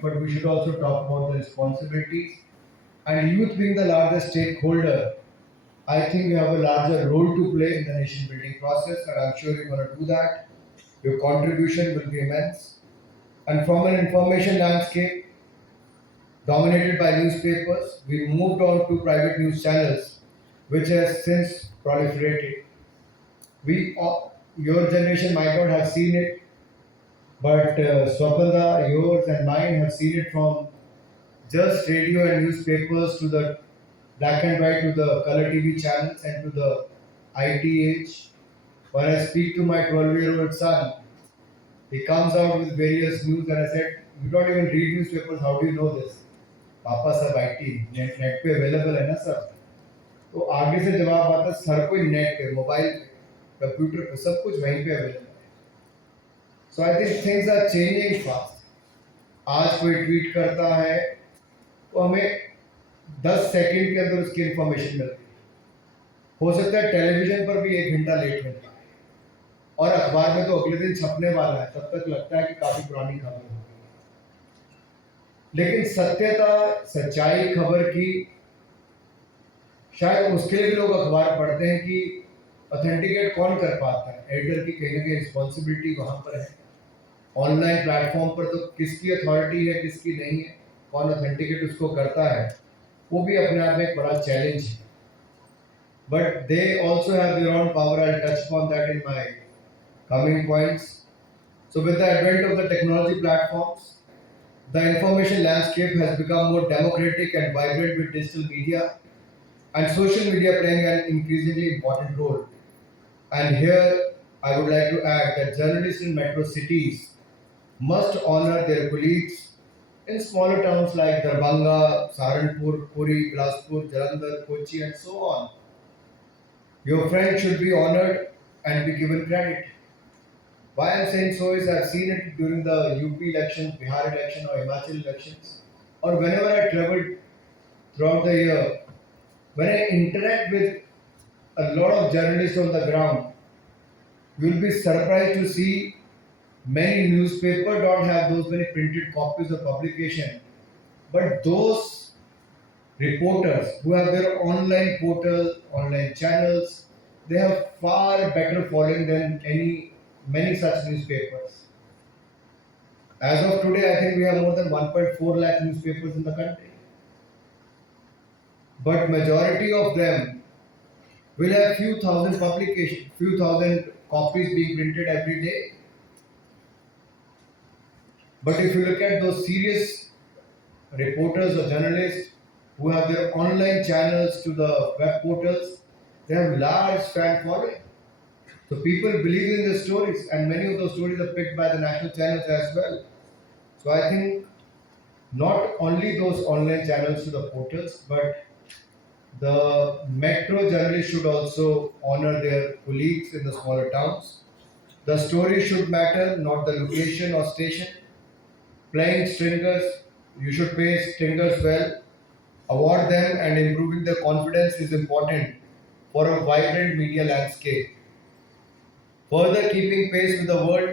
point, but we should also talk about the responsibilities. And youth being the largest stakeholder, I think we have a larger role to play in the nation building process, and I'm sure you're going to do that. Your contribution will be immense. And from an information landscape dominated by newspapers, we moved on to private news channels, which has since proliferated. Your generation might not have seen it, but Swapanda, yours and mine have seen it from just radio and newspapers to the black and white to the color TV channels and to the IT age. When I speak to my 12-year-old son, he comes out with various news and I said, "You don't even read newspapers, how do you know this?" पापा सब IT net पे available है ना सब। तो आगे से जवाब आता है हर कोई नेट पे मोबाइल पे कंप्यूटर पे सब कुछ वहीं पे अवेलेबल है। So I think things are changing fast. आज कोई ट्वीट करता है तो हमें 10 सेकंड के अंदर उसकी इंफॉर्मेशन मिलती है। हो सकता है टेलीविजन पर भी 1 घंटा लेट मिलता है और अखबार में तो अगले दिन छपने वाला है, तब तक लगता है कि काफी पुरानी खबर है। लेकिन सत्यता सच्चाई खबर की शायद उसके लिए भी लोग अखबार पढ़ते हैं कि ऑथेंटिकेट कौन कर पाता है। एडिटर की कहीं ना कहीं रिस्पॉन्सिबिलिटी वहां पर है। ऑनलाइन प्लेटफॉर्म पर तो किसकी अथॉरिटी है किसकी नहीं है, कौन ऑथेंटिकेट उसको करता है, वो भी अपने आप में एक बड़ा चैलेंज है। But they also have their own power. I touch upon that in my coming points. So with the advent of the technology platforms, the information landscape has become more democratic and vibrant with digital media and social media playing an increasingly important role. And here I would like to add that journalists in metro cities must honor their colleagues in smaller towns like Darbhanga, Saharanpur, Puri, Bilaspur, Jalandhar, Kochi, and so on. Your friend should be honored and be given credit. Why I'm saying so is I've seen it during the UP elections, Bihar election, or Himachal elections, or whenever I traveled throughout the year, when I interact with a lot of journalists on the ground, you'll be surprised to see many newspapers don't have those many printed copies of publication, but those reporters who have their online portals, online channels, they have far better following than many such newspapers. As of today, I think we have more than 1.4 lakh newspapers in the country. But majority of them will have few thousand publications, few thousand copies being printed every day. But if you look at those serious reporters or journalists who have their online channels to the web portals, they have large fan following. So people believe in the stories, and many of those stories are picked by the national channels as well. So I think not only those online channels to the portals, but the metro journalists should also honor their colleagues in the smaller towns. The story should matter, not the location or station. Playing stringers, you should pay stringers well, award them, and improving their confidence is important for a vibrant media landscape. Further keeping pace with the world,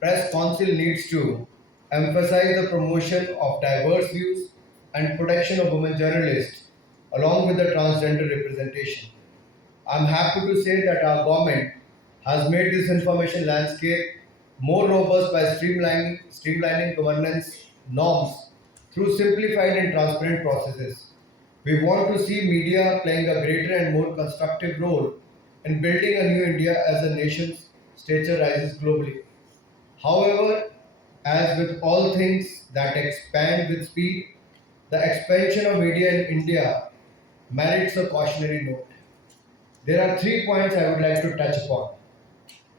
Press Council needs to emphasize the promotion of diverse views and protection of women journalists, along with the transgender representation. I'm happy to say that our government has made this information landscape more robust by streamlining governance norms through simplified and transparent processes. We want to see media playing a greater and more constructive role in building a new India as the nation's stature rises globally. However, as with all things that expand with speed, the expansion of media in India merits a cautionary note. There are 3 points I would like to touch upon.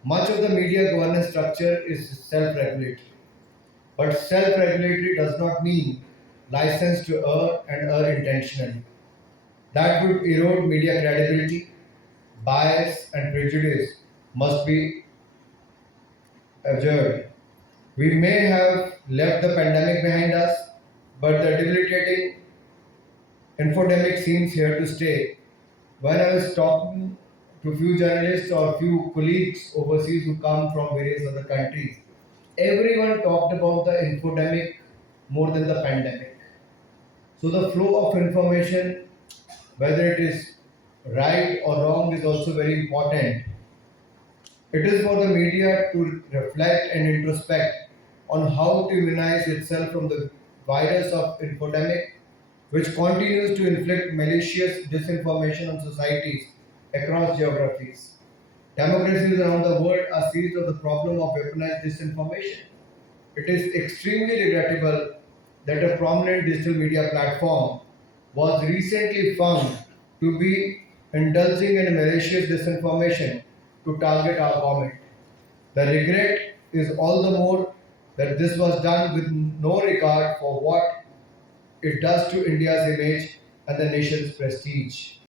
Much of the media governance structure is self-regulatory, but self-regulatory does not mean license to err and err intentionally. That would erode media credibility. Bias and prejudice must be abjured. We may have left the pandemic behind us, but the debilitating infodemic seems here to stay. When I was talking to few journalists or few colleagues overseas who come from various other countries, everyone talked about the infodemic more than the pandemic. So the flow of information, whether it is right or wrong, is also very important. It is for the media to reflect and introspect on how to immunize itself from the virus of infodemic, which continues to inflict malicious disinformation on societies across geographies. Democracies around the world are seized of the problem of weaponized disinformation. It is extremely regrettable that a prominent digital media platform was recently found to be indulging in malicious disinformation to target our government. The regret is all the more that this was done with no regard for what it does to India's image and the nation's prestige.